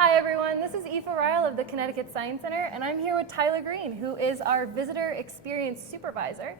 Hi everyone, this is Aoife Ryle of the Connecticut Science Center, and I'm here with Tyler Green, who is our Visitor Experience Supervisor.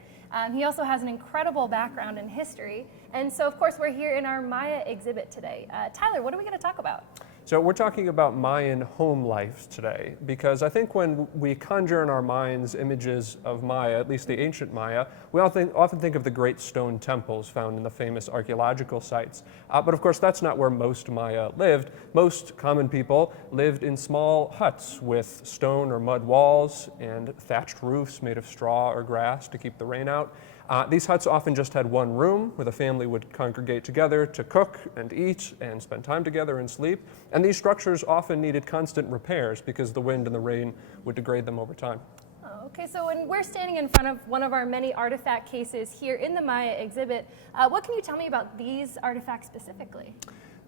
He also has an incredible background in history, and so of course we're here in our Maya exhibit today. Tyler, what are we going to talk about? So we're talking about Mayan home life today, because I think when we conjure in our minds images of Maya, at least the ancient Maya, we often think of the great stone temples found in the famous archaeological sites. But of course that's not where most Maya lived. Most common people lived in small huts with stone or mud walls and thatched roofs made of straw or grass to keep the rain out. These huts often just had one room where the family would congregate together to cook and eat and spend time together and sleep. And these structures often needed constant repairs because the wind and the rain would degrade them over time. Okay, so when we're standing in front of one of our many artifact cases here in the Maya exhibit, what can you tell me about these artifacts specifically?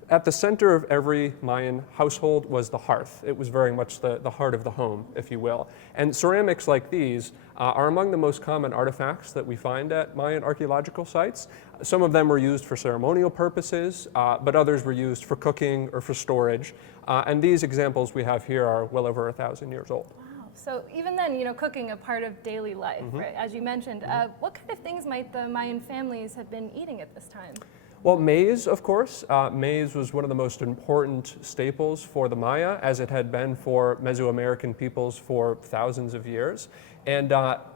At the center of every Mayan household was the hearth. It was very much the heart of the home, if you will. And ceramics like these are among the most common artifacts that we find at Mayan archaeological sites. Some of them were used for ceremonial purposes, but others were used for cooking or for storage. And these examples we have here are well over 1,000 years old. Wow. So even then, you know, cooking a part of daily life, right? As you mentioned, what kind of things might the Mayan families have been eating at this time? Well, maize, of course. Maize was one of the most important staples for the Maya, as it had been for Mesoamerican peoples for thousands of years. And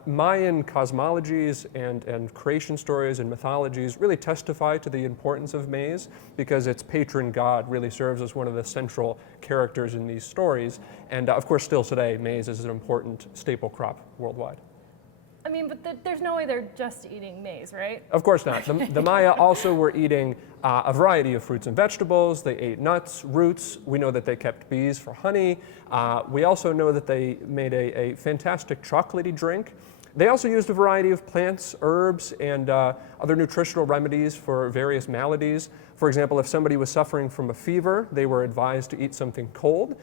Mayan cosmologies and creation stories and mythologies really testify to the importance of maize because its patron god really serves as one of the central characters in these stories. And of course, still today, maize is an important staple crop worldwide. I mean, but there's no way they're just eating maize, right? Of course not. The Maya also were eating a variety of fruits and vegetables. They ate nuts, roots. We know that they kept bees for honey. We also know that they made a fantastic chocolatey drink. They also used a variety of plants, herbs, and other nutritional remedies for various maladies. For example, if somebody was suffering from a fever, they were advised to eat something cold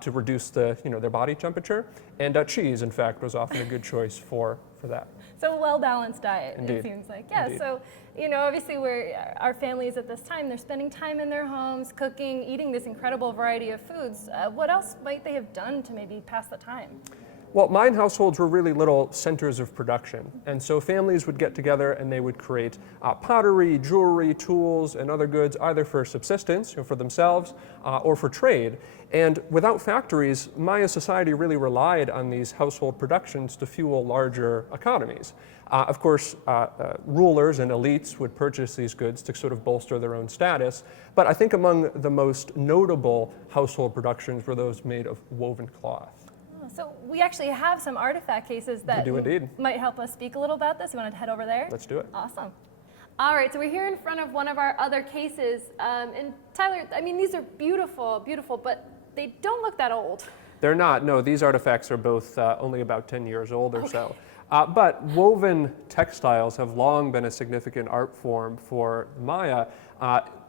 to reduce their body temperature. And cheese, in fact, was often a good choice for that. So a well-balanced diet, Indeed. It seems like. Yeah, Indeed. so, you know, obviously our families at this time, they're spending time in their homes, cooking, eating this incredible variety of foods. What else might they have done to maybe pass the time? Well, Mayan households were really little centers of production, and so families would get together and they would create pottery, jewelry, tools, and other goods either for subsistence, for themselves, or for trade. And without factories, Maya society really relied on these household productions to fuel larger economies. Of course, rulers and elites would purchase these goods to sort of bolster their own status, but I think among the most notable household productions were those made of woven cloth. So we actually have some artifact cases that might help us speak a little about this. You want to head over there? Let's do it. Awesome. All right, so we're here in front of one of our other cases. And Tyler, I mean, these are beautiful, beautiful, but they don't look that old. They're not. No, these artifacts are both only about 10 years old or so. But woven textiles have long been a significant art form for Maya.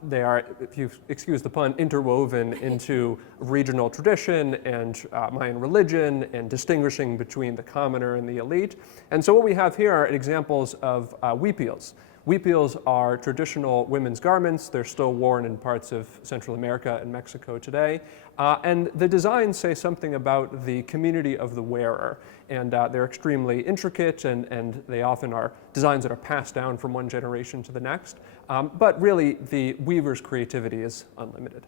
They are, if you excuse the pun, interwoven into regional tradition and Mayan religion and distinguishing between the commoner and the elite. And so what we have here are examples of huipiles. Huipiles are traditional women's garments. They're still worn in parts of Central America and Mexico today. And the designs say something about the community of the wearer. And they're extremely intricate, and they often are designs that are passed down from one generation to the next. But really, the weaver's creativity is unlimited.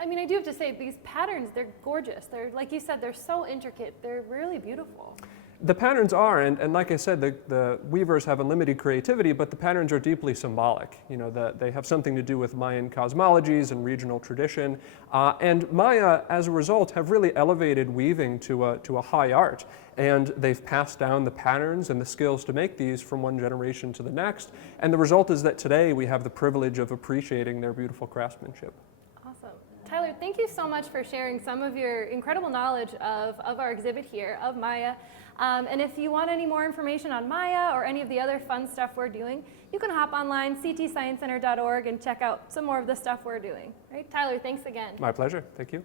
I mean, I do have to say, these patterns, they're gorgeous. They're, like you said, they're so intricate. They're really beautiful. The patterns are, and like I said, the weavers have unlimited creativity, but the patterns are deeply symbolic. You know, they have something to do with Mayan cosmologies and regional tradition. And Maya, as a result, have really elevated weaving to a high art. And they've passed down the patterns and the skills to make these from one generation to the next. And the result is that today we have the privilege of appreciating their beautiful craftsmanship. Awesome. Tyler, thank you so much for sharing some of your incredible knowledge of our exhibit here, of Maya. And if you want any more information on Maya or any of the other fun stuff we're doing, you can hop online, ctsciencecenter.org, and check out some more of the stuff we're doing. Right? Tyler, thanks again. My pleasure. Thank you.